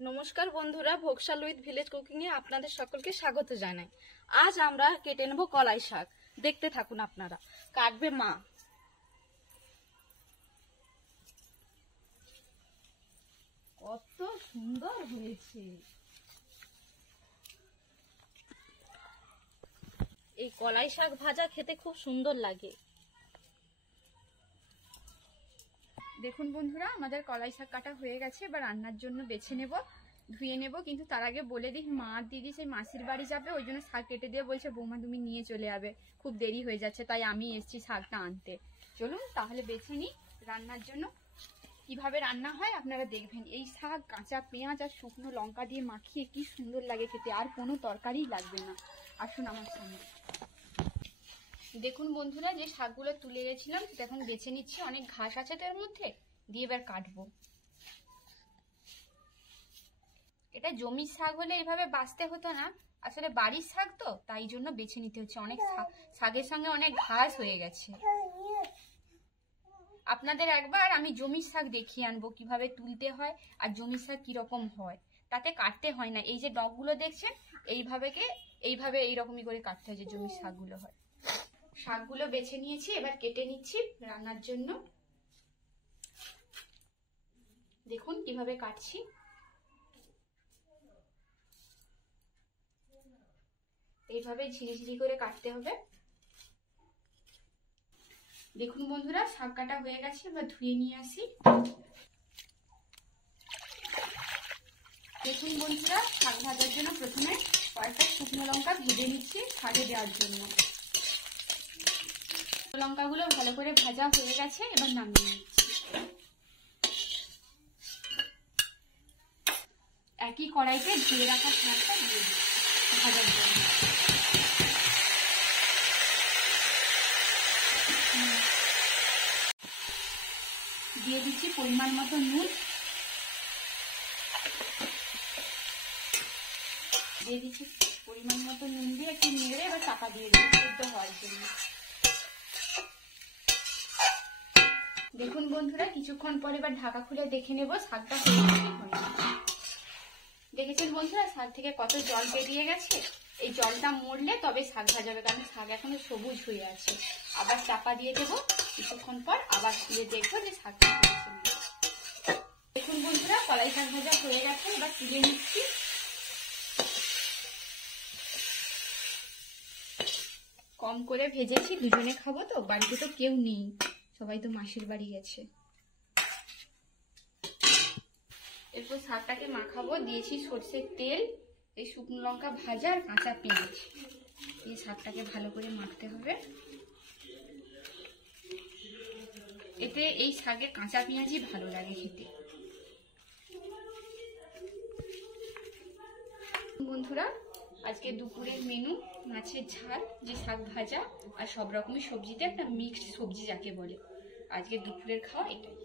নমস্কার বন্ধুরা, ভোগশাল with village cooking এ আপনাদের সকলকে স্বাগত জানাই। আজ আমরা কেটে নেব কলাই শাক। দেখতে থাকুন আপনারা। কাটবে মা। কত সুন্দর হয়েছে। এই কলাই শাক ভাজা খেতে খুব সুন্দর লাগে। দেখুন বন্ধুরা, আমাদের কলাই শাক কাটা হয়ে গেছে। এবার রান্নার জন্য বেছে নেব, ধুয়ে নেব। কিন্তু তার আগে বলে দিই, মা দিদি সেই মাসির বাড়ি যাবে, ওই জন্য শাক কেটে দিয়ে বলছে বৌমা তুমি নিয়ে চলে যাবে, খুব দেরি হয়ে যাচ্ছে, তাই আমি এসেছি শাকটা আনতে। চলুন তাহলে বেছে নিই রান্নার জন্য। কিভাবে রান্না হয় আপনারা দেখবেন। এই শাক কাঁচা পেঁয়াজ আর শুকনো লঙ্কা দিয়ে মাখিয়ে কি সুন্দর লাগে খেতে, আর কোনো তরকারি লাগবে না। আসুন আমার সামনে। দেখুন বন্ধুরা, যে শাকগুলো তুলে গেছিলাম সেটা এখন বেছে নিচ্ছি। অনেক ঘাস আছে তার মধ্যে, দিয়ে এবার কাটবো। এটা জমির শাক হলে এইভাবে বাছতে হতো না, আসলে বাড়ির শাক তো তাই জন্য বেছে নিতে হচ্ছে। অনেক শাকের সঙ্গে অনেক ঘাস হয়ে গেছে। আপনাদের একবার আমি জমির শাক দেখিয়ে আনবো কিভাবে তুলতে হয় আর জমির শাক কিরকম হয়। তাতে কাটতে হয় না, এই যে ডগগুলো দেখছেন এইভাবে এইরকমই করে কাটতে হয়, যে জমির শাকগুলো হয়। শাকগুলো বেছে নিয়েছি, এবার কেটে নিচ্ছি রান্নার জন্য। দেখুন কিভাবে কাটছি। এইভাবে ঝিরিঝিরি করে কাটতে হবে। দেখুন বন্ধুরা, শাক কাটা হয়ে গেছে, এবার ধুয়ে নিয়ে আসি। দেখুন বন্ধুরা, শাক ভাজার জন্য প্রথমে কয়েকটা শুকনো লঙ্কা ভেজে নিচ্ছি শাকে দেওয়ার জন্য। লঙ্কাগুলো ভালো করে ভাজা হয়ে গেছে, এবার নামিয়ে নিচ্ছি। একই কড়াইতে ধুয়ে রাখা শাকটা দিয়ে দিচ্ছি ভাজার জন্য। দিয়ে দিচ্ছি পরিমাণ মতো নুন, দিয়ে দিচ্ছি পরিমাণ মতো নুন দিয়ে একটু নেড়ে এবার চাপা দিয়ে দিচ্ছি সেদ্ধ হওয়ার জন্য। দেখুন বন্ধুরা, কিছুক্ষণ পর এবার ঢাকা খুলে দেখে নেব শাকটা দেখেছেন বন্ধুরা, শাক থেকে কত জল বেরিয়ে গেছে। এই জলটা মরলে তবে শাক ভাজাবে, কারণ শাক এখনো সবুজ হয়ে আছে। আবার চাপা দিয়ে দেবো, কিছুক্ষণ পর আবার খুলে দেখবো যে শাকটা হয়েছে। দেখুন বন্ধুরা, কলাই শাক ভাজা হয়ে গেছে, এবার তুলে নিচ্ছি। কম করে ভেজেছি, দুজনে খাবো তো, বাড়িতে তো কেউ নেই, সবাই তো মাসির বাড়ি গেছে। এরপর শাকটাকে মাখাবো। দিয়েছি সরষের তেল, এই শুকনো লঙ্কা ভাজা আর কাঁচা পেঁয়াজ। এই শাকটাকে ভালো করে মাখতে হবে। এতে এই শাকে কাঁচা পেঁয়াজই ভালো লাগে খেতে। বন্ধুরা, আজকে দুপুরের মেনু মাছের ঝাল, যে শাক ভাজা আর সব রকমের সবজিতে একটা মিক্সড সবজি যাকে বলে। আজকে দুপুরের খাওয়া এটাই।